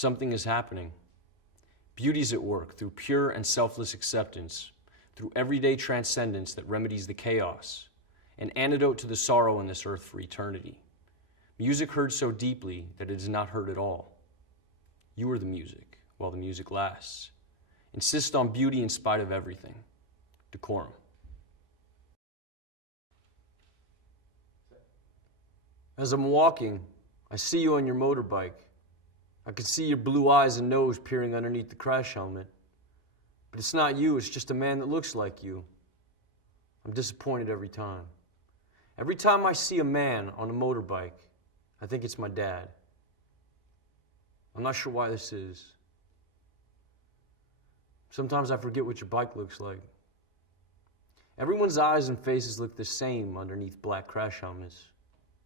Something is happening. Beauty's at work through pure and selfless acceptance, through everyday transcendence that remedies the chaos, an antidote to the sorrow in this earth for eternity. Music heard so deeply that it is not heard at all. You are the music while the music lasts. Insist on beauty in spite of everything. Decorum. As I'm walking, I see you on your motorbike. I can see your blue eyes and nose peering underneath the crash helmet. But it's not you, it's just a man that looks like you. I'm disappointed every time. Every time I see a man on a motorbike, I think it's my dad. I'm not sure why this is. Sometimes I forget what your bike looks like. Everyone's eyes and faces look the same underneath black crash helmets.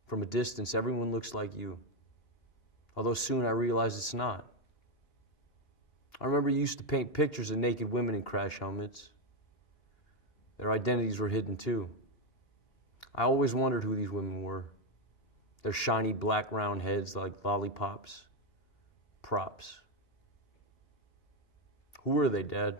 From a distance, everyone looks like you. Although soon I realized it's not. I remember you used to paint pictures of naked women in crash helmets. Their identities were hidden too. I always wondered who these women were. Their shiny black round heads like lollipops. Props. Who were they, Dad?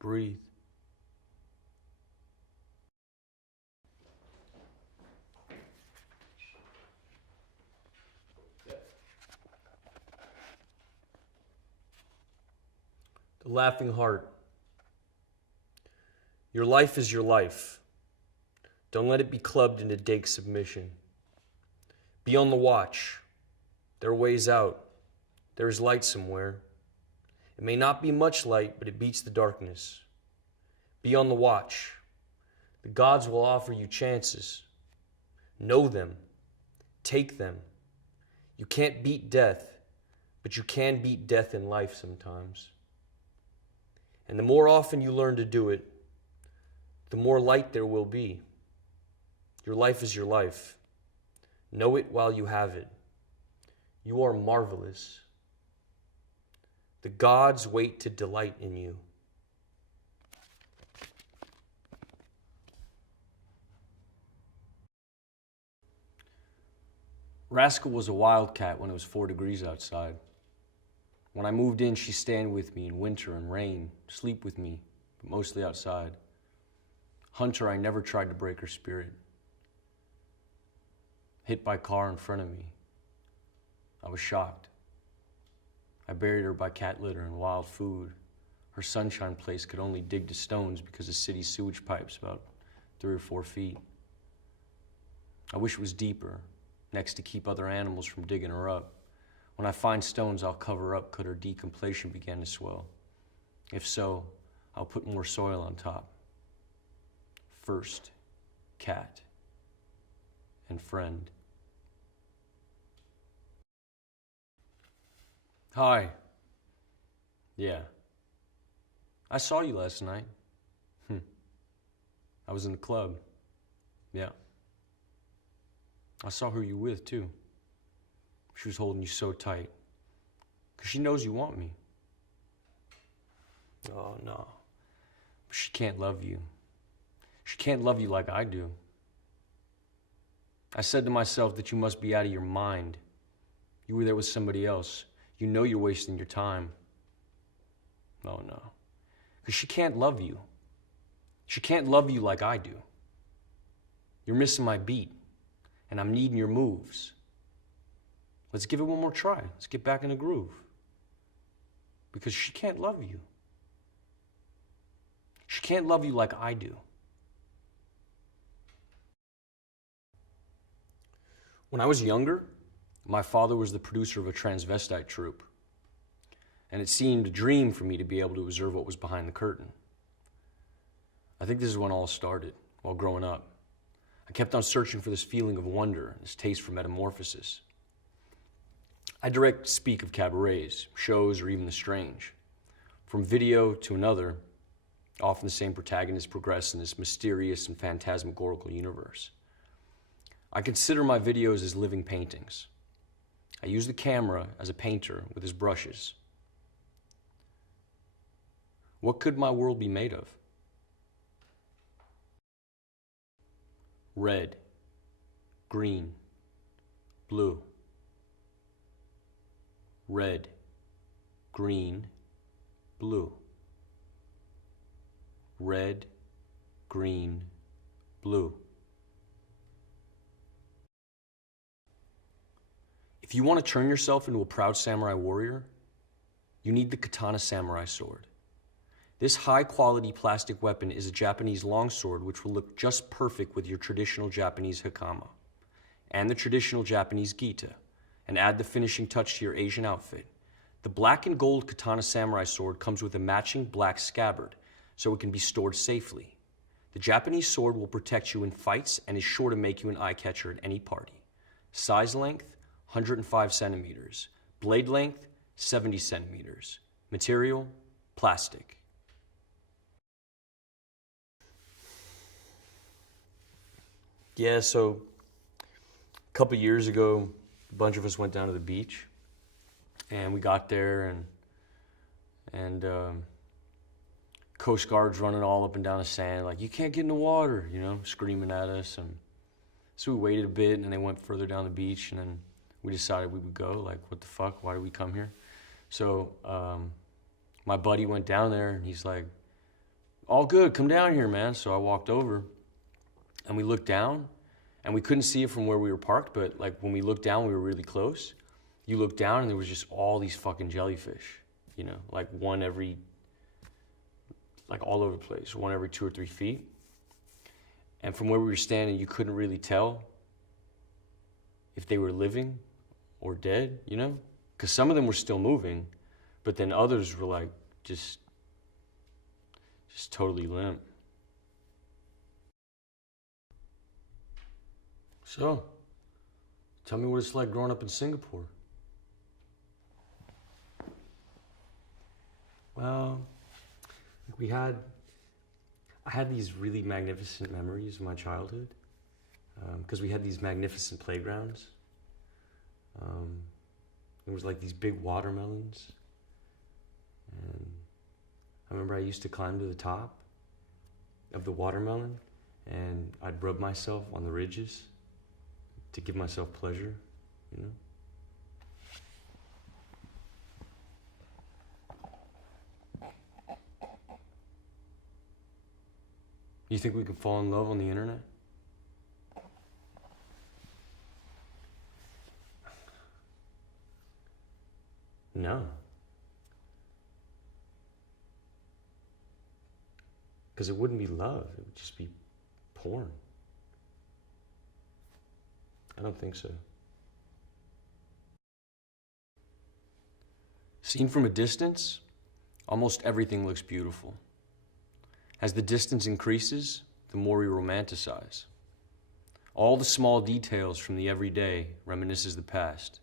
Breathe. The Laughing Heart. Your life is your life. Don't let it be clubbed into dake submission. Be on the watch. There are ways out. There is light somewhere. It may not be much light, but it beats the darkness. Be on the watch. The gods will offer you chances. Know them. Take them. You can't beat death, but you can beat death in life sometimes. And the more often you learn to do it, the more light there will be. Your life is your life. Know it while you have it. You are marvelous. The gods wait to delight in you. Rascal was a wildcat when it was 4 degrees outside. When I moved in, she stayed with me in winter and rain, sleep with me, but mostly outside. Hunter, I never tried to break her spirit. Hit by car in front of me. I was shocked. I buried her by cat litter and wild food. Her sunshine place could only dig to stones because the city's sewage pipe's about 3 or 4 feet. I wish it was deeper, next to keep other animals from digging her up. When I find stones, I'll cover up could her decompletion begin to swell. If so, I'll put more soil on top. First, cat and friend. Hi. Yeah. I saw you last night. I was in the club. Yeah. I saw who you were with, too. She was holding you so tight. 'Cause she knows you want me. Oh, no. But she can't love you. She can't love you like I do. I said to myself that you must be out of your mind. You were there with somebody else. You know you're wasting your time. Oh, no. Because she can't love you. She can't love you like I do. You're missing my beat, and I'm needing your moves. Let's give it one more try. Let's get back in the groove. Because she can't love you. She can't love you like I do. When I was younger, my father was the producer of a transvestite troupe, and it seemed a dream for me to be able to observe what was behind the curtain. I think this is when all started, while growing up. I kept on searching for this feeling of wonder, this taste for metamorphosis. I direct speak of cabarets, shows, or even the strange. From video to another, often the same protagonists progress in this mysterious and phantasmagorical universe. I consider my videos as living paintings. I use the camera as a painter with his brushes. What could my world be made of? Red, green, blue. Red, green, blue. Red, green, blue. If you want to turn yourself into a proud samurai warrior, you need the katana samurai sword. This high-quality plastic weapon is a Japanese longsword which will look just perfect with your traditional Japanese hakama and the traditional Japanese gita, and add the finishing touch to your Asian outfit. The black and gold katana samurai sword comes with a matching black scabbard, so it can be stored safely. The Japanese sword will protect you in fights and is sure to make you an eye-catcher at any party. Size length, 105 centimeters. Blade length, 70 centimeters. Material, plastic. Yeah, so a couple years ago, a bunch of us went down to the beach, and we got there, and Coast Guard's running all up and down the sand, like, you can't get in the water, you know, screaming at us. And so we waited a bit, and they went further down the beach, and then we decided we would go. Like, what the fuck? Why did we come here? So my buddy went down there, and he's like, all good, come down here, man. So I walked over, and we looked down, and we couldn't see it from where we were parked, but like when we looked down, we were really close. You looked down, and there was just all these fucking jellyfish, you know, like one every, like all over the place, one every 2 or 3 feet. And from where we were standing, you couldn't really tell if they were living or dead, you know? Because some of them were still moving, but then others were like just totally limp. So, tell me what it's like growing up in Singapore. Well, I had these really magnificent memories of my childhood, because we had these magnificent playgrounds. There was like these big watermelons, and I remember I used to climb to the top of the watermelon, and I'd rub myself on the ridges to give myself pleasure, you know? You think we can fall in love on the internet? No. Because it wouldn't be love, it would just be porn. I don't think so. Seen from a distance, almost everything looks beautiful. As the distance increases, the more we romanticize. All the small details from the everyday reminisces the past,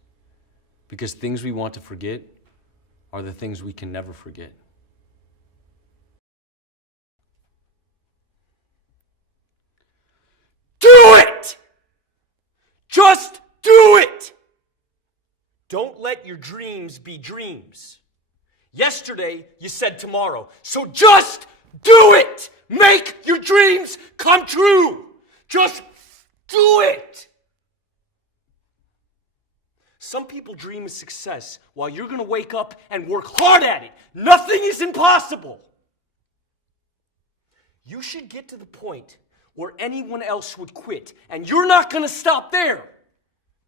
because things we want to forget are the things we can never forget. Do it! Just do it! Don't let your dreams be dreams. Yesterday, you said tomorrow, so just do it! Make your dreams come true! Just do it! Some people dream of success while you're gonna wake up and work hard at it. Nothing is impossible. You should get to the point where anyone else would quit, and you're not gonna stop there.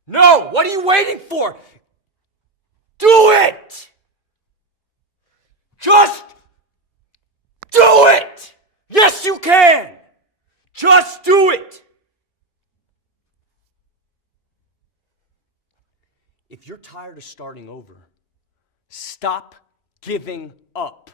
No, what are you waiting for? Do it! Just do it! Yes, you can! Just do it! If you're tired of starting over, stop giving up.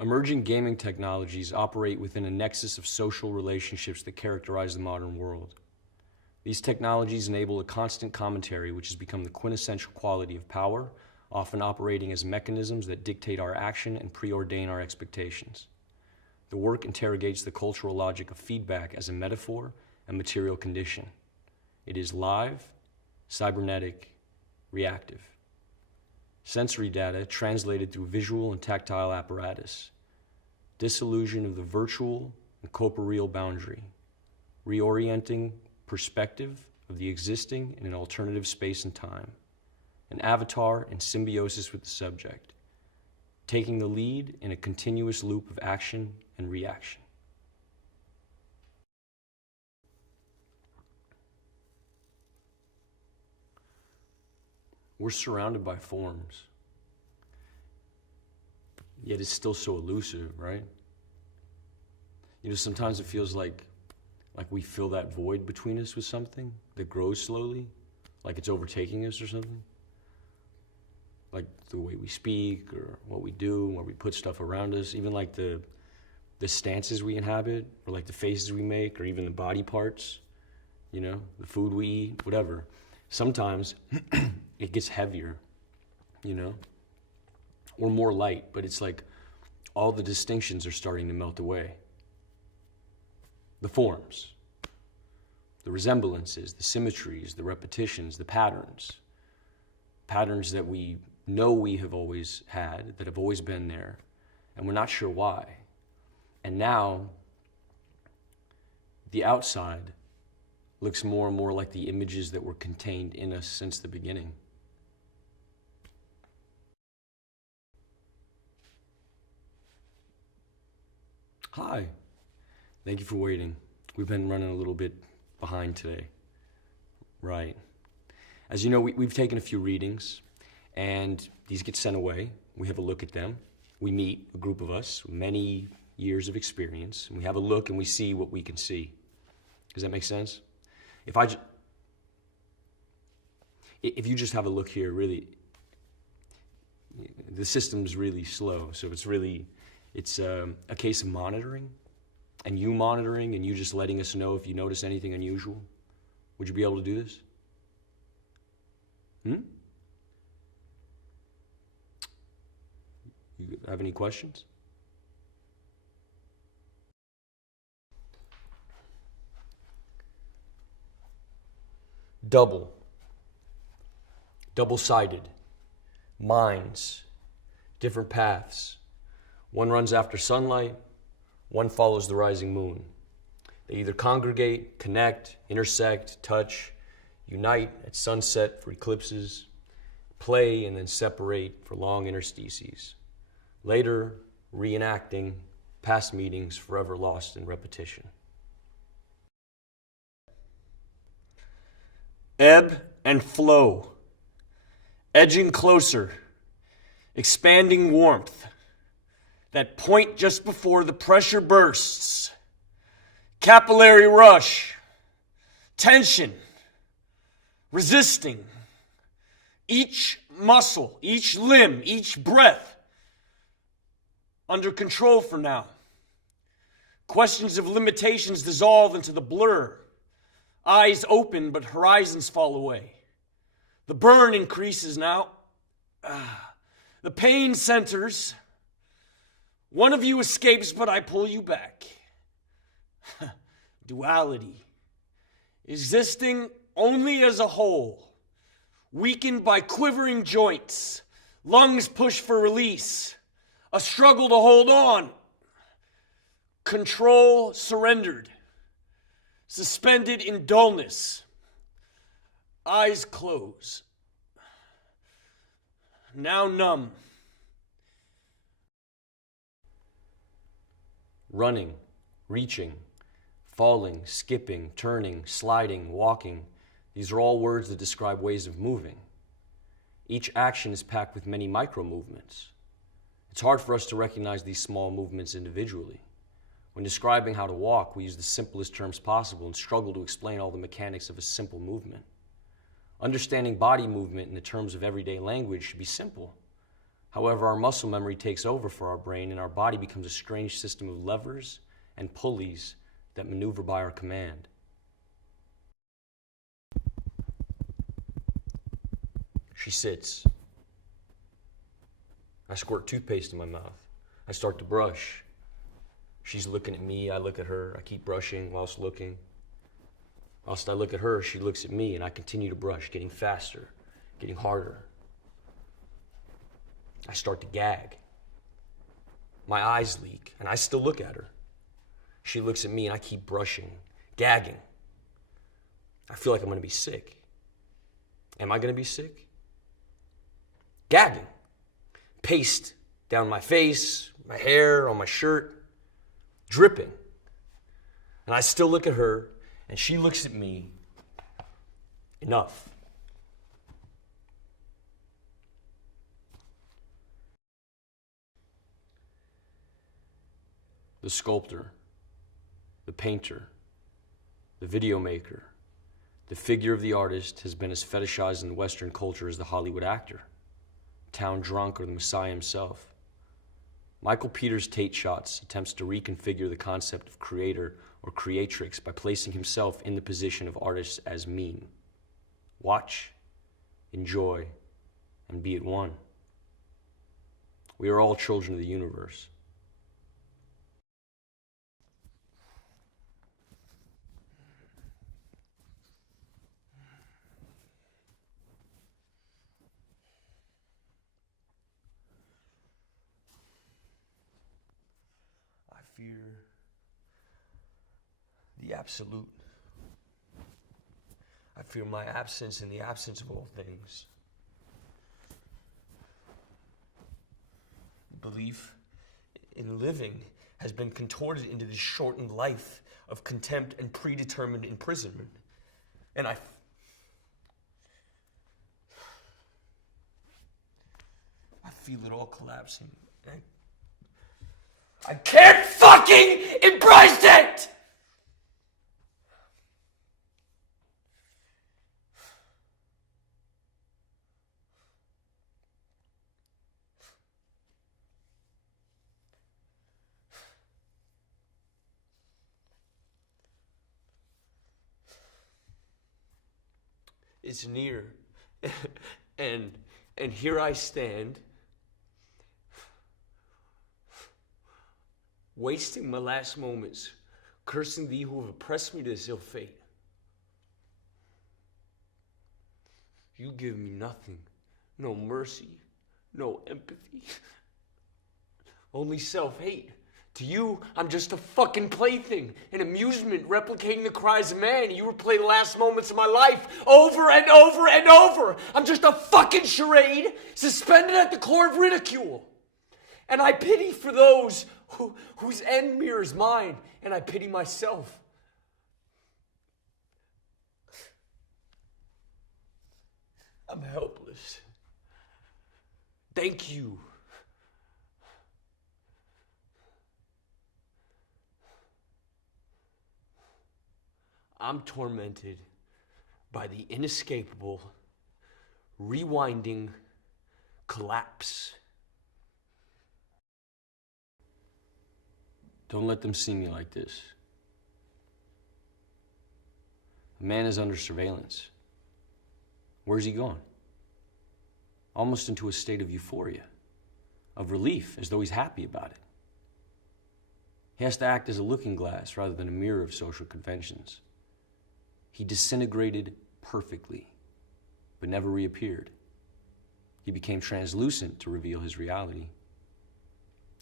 Emerging gaming technologies operate within a nexus of social relationships that characterize the modern world. These technologies enable a constant commentary which has become the quintessential quality of power, often operating as mechanisms that dictate our action and preordain our expectations. The work interrogates the cultural logic of feedback as a metaphor and material condition. It is live, cybernetic, reactive. Sensory data translated through visual and tactile apparatus. Disillusion of the virtual and corporeal boundary. Reorienting perspective of the existing in an alternative space and time. An avatar in symbiosis with the subject. Taking the lead in a continuous loop of action and reaction. We're surrounded by forms, yet it's still so elusive, right? You know, sometimes it feels like we fill that void between us with something that grows slowly, like it's overtaking us or something. Like the way we speak or what we do, where we put stuff around us, even like the stances we inhabit, or like the faces we make, or even the body parts, you know, the food we eat, whatever. Sometimes it gets heavier, you know, or more light, but it's like all the distinctions are starting to melt away. The forms, the resemblances, the symmetries, the repetitions, the patterns that we know we have always had, that have always been there, and we're not sure why. And now, the outside looks more and more like the images that were contained in us since the beginning. Hi. Thank you for waiting. We've been running a little bit behind today. Right. As you know, we've taken a few readings, and these get sent away. We have a look at them. We meet, a group of us, many years of experience, and we have a look and we see what we can see. Does that make sense? If you just have a look here, really, the system's really slow, so it's a case of monitoring, and you monitoring, and you just letting us know if you notice anything unusual. Would you be able to do this? You have any questions? Double-sided, minds, different paths. One runs after sunlight, one follows the rising moon. They either congregate, connect, intersect, touch, unite at sunset for eclipses, play and then separate for long interstices. Later, reenacting past meetings forever lost in repetition. Ebb and flow, edging closer, expanding warmth, that point just before the pressure bursts, capillary rush, tension, resisting, each muscle, each limb, each breath under control for now. Questions of limitations dissolve into the blur. Eyes open, but horizons fall away. The burn increases now. The pain centers. One of you escapes, but I pull you back. Duality. Existing only as a whole. Weakened by quivering joints. Lungs push for release. A struggle to hold on. Control surrendered. Suspended in dullness. Eyes close. Now numb. Running, reaching, falling, skipping, turning, sliding, walking. These are all words that describe ways of moving. Each action is packed with many micro movements. It's hard for us to recognize these small movements individually. When describing how to walk, we use the simplest terms possible and struggle to explain all the mechanics of a simple movement. Understanding body movement in the terms of everyday language should be simple. However, our muscle memory takes over for our brain and our body becomes a strange system of levers and pulleys that maneuver by our command. She sits. I squirt toothpaste in my mouth. I start to brush. She's looking at me, I look at her. I keep brushing whilst looking. Whilst I look at her, she looks at me, and I continue to brush, getting faster, getting harder. I start to gag. My eyes leak, and I still look at her. She looks at me, and I keep brushing, gagging. I feel like I'm gonna be sick. Am I gonna be sick? Gagging. Paste down my face, my hair, on my shirt, dripping. And I still look at her, and she looks at me. Enough. The sculptor, the painter, the video maker, the figure of the artist has been as fetishized in Western culture as the Hollywood actor, town drunk, or the Messiah himself. Michael Peters' Tate Shots attempts to reconfigure the concept of creator or creatrix by placing himself in the position of artist as meme. Watch, enjoy, and be at one. We are all children of the universe. I fear the absolute. I fear my absence in the absence of all things. Belief in living has been contorted into this shortened life of contempt and predetermined imprisonment. And I feel it all collapsing. I can't fucking embrace it! It's near, and here I stand, wasting my last moments, cursing thee who have oppressed me to this ill fate. You give me nothing, no mercy, no empathy, only self-hate. To you, I'm just a fucking plaything, an amusement replicating the cries of man. You replay the last moments of my life over and over and over. I'm just a fucking charade suspended at the core of ridicule. And I pity for those whose end mirrors mine, and I pity myself. I'm helpless. Thank you. I'm tormented by the inescapable, rewinding collapse. Don't let them see me like this. A man is under surveillance. Where's he gone? Almost into a state of euphoria, of relief, as though he's happy about it. He has to act as a looking glass rather than a mirror of social conventions. He disintegrated perfectly, but never reappeared. He became translucent to reveal his reality.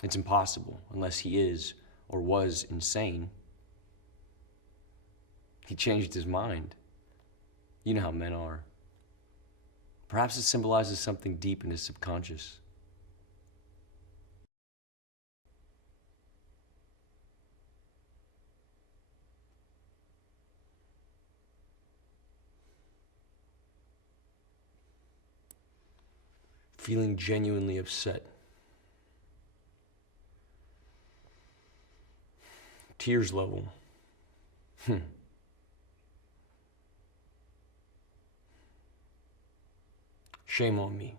It's impossible unless he is or was insane. He changed his mind. You know how men are. Perhaps it symbolizes something deep in his subconscious. Feeling genuinely upset. Tears level. Shame on me.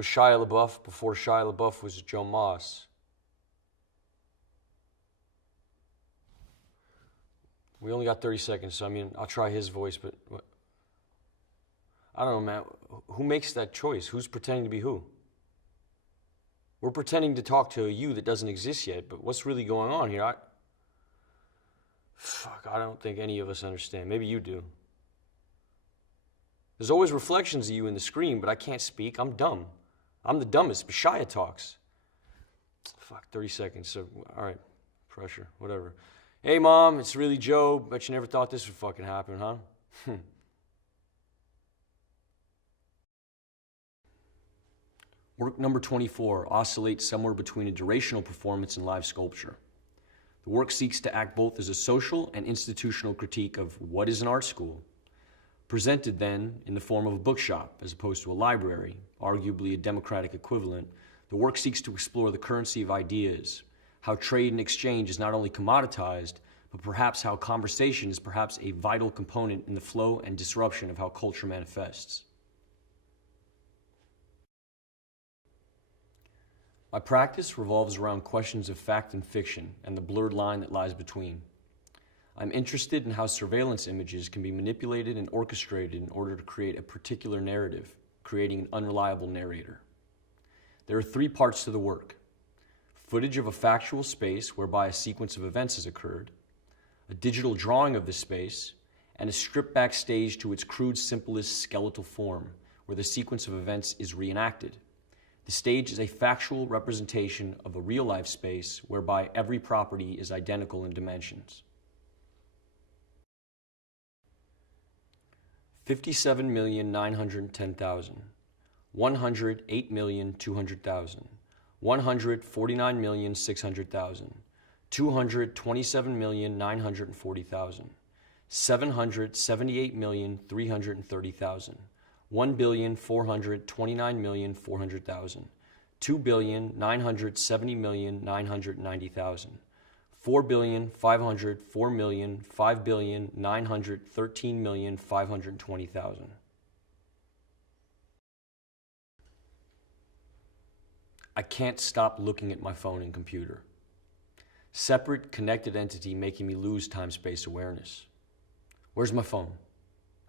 Was Shia LaBeouf before Shia LaBeouf was Joe Moss. We only got 30 seconds, so I mean, I'll try his voice, but I don't know, man. Who makes that choice? Who's pretending to be who? We're pretending to talk to a you that doesn't exist yet, but what's really going on here? I don't think any of us understand. Maybe you do. There's always reflections of you in the screen, but I can't speak. I'm dumb. I'm the dumbest, but Shia talks. 30 seconds, so, all right, pressure, whatever. Hey, Mom, it's really Joe. Bet you never thought this would fucking happen, huh? Work number 24 oscillates somewhere between a durational performance and live sculpture. The work seeks to act both as a social and institutional critique of what is an art school, presented then in the form of a bookshop as opposed to a library, arguably a democratic equivalent. The work seeks to explore the currency of ideas, how trade and exchange is not only commoditized, but perhaps how conversation is perhaps a vital component in the flow and disruption of how culture manifests. My practice revolves around questions of fact and fiction and the blurred line that lies between. I'm interested in how surveillance images can be manipulated and orchestrated in order to create a particular narrative, creating an unreliable narrator. There are 3 parts to the work: footage of a factual space whereby a sequence of events has occurred, a digital drawing of the space, and a strip back stage to its crude, simplest skeletal form, where the sequence of events is reenacted. The stage is a factual representation of a real-life space whereby every property is identical in dimensions. 57,910,000, 108,200,000, 149,600,000, 227,940,000, 778,330,000, 1,429,400,000, 2,970,990,000, 4,504,000,5,913,520,000. I can't stop looking at my phone and computer. Separate, connected entity making me lose time-space awareness. Where's my phone?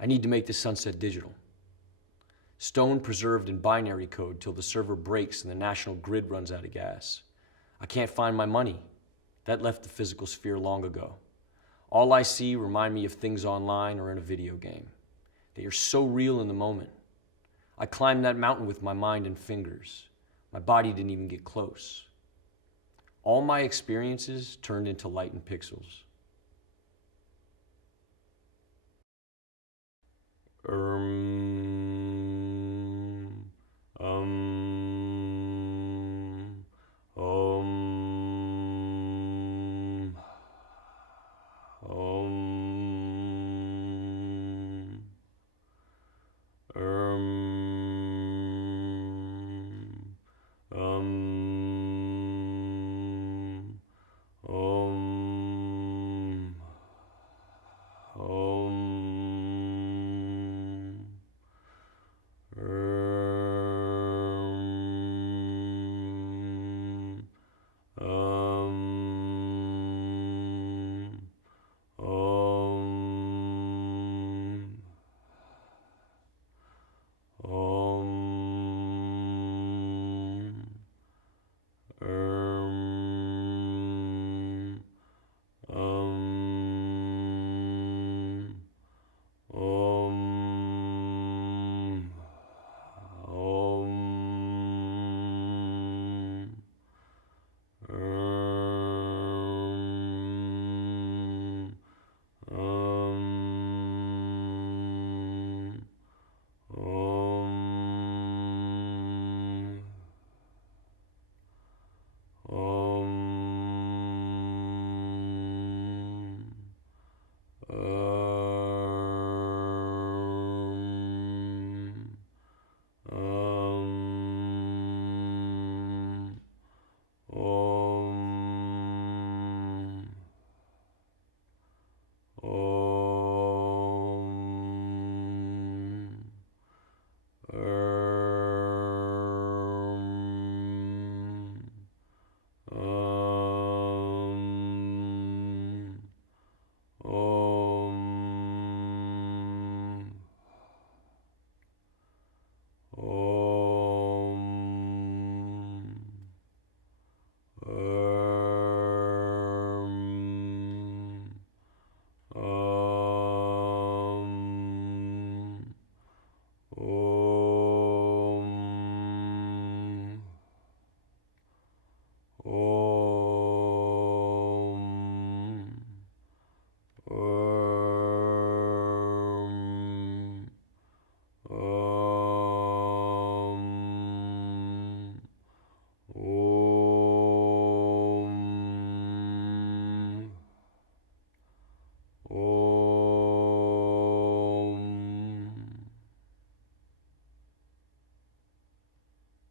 I need to make this sunset digital. Stone preserved in binary code till the server breaks and the national grid runs out of gas. I can't find my money. That left the physical sphere long ago. All I see remind me of things online or in a video game. They are so real in the moment. I climbed that mountain with my mind and fingers. My body didn't even get close. All my experiences turned into light and pixels.